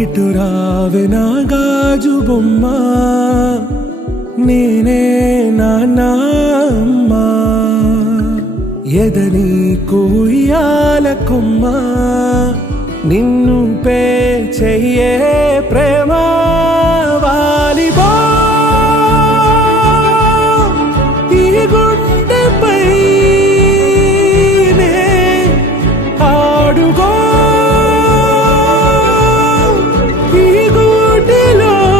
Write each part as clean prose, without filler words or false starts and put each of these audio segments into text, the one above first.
ఇటు రావే నా గాజు బొమ్మ, నేనే నాన్న అమ్మా. ఎదని కుయ్యాల కొమ్మ, నిన్ను పే చెయ్యే ప్రేమ వాలిబా. ఈ గుండెపై నే ఆడుగో, ఈ గుడిలోనే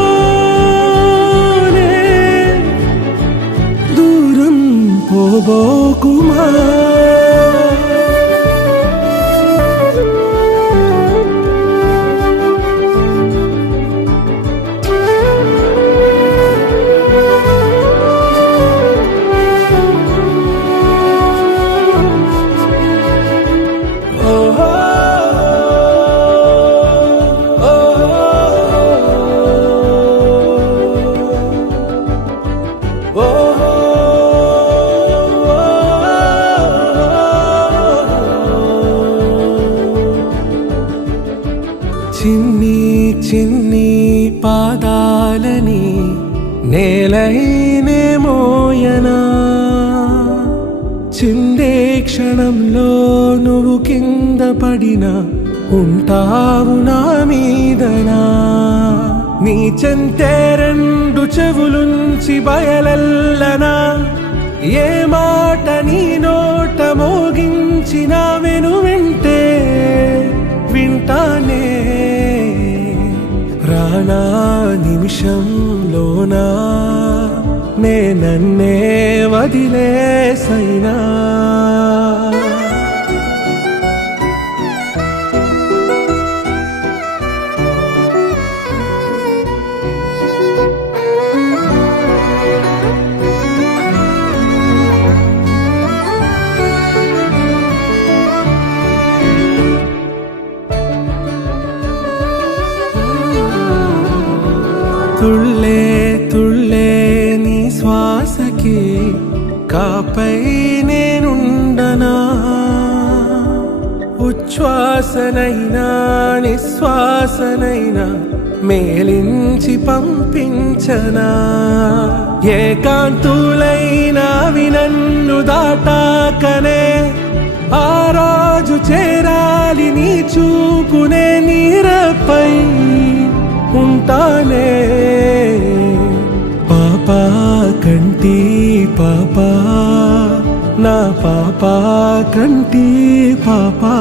దూరం పోబోకుమా. చిన్ని చిన్ని పాదాలని నేలైనే మోయనా, చిందే క్షణంలో నువ్వు కింద పడినా ఉంటావు నా మీదనా. నీ చెంతే రెండు చెవులుంచి బయలెల్లనా, ఏ మాట నీ నోట మోగించిన వెను వింటే వింటానే. రానా నిమిషంలోనా నే నన్నే వదిలేసైనా. తుళ్ళే తుళ్ళే నీ శ్వాసకి కాపై నేనుండనా, ఉచ్ఛ్వాసనైనా నిశ్వాసనైనా మేలించి పంపించనా. ఏకాంతులైనా నన్ను దాటాకనే ఆ రోజు చేరాలి నీ చూపునే నీరపై ఉంటానే. పాపా కంటి పాపా, నా పాపా కంటి పాపా.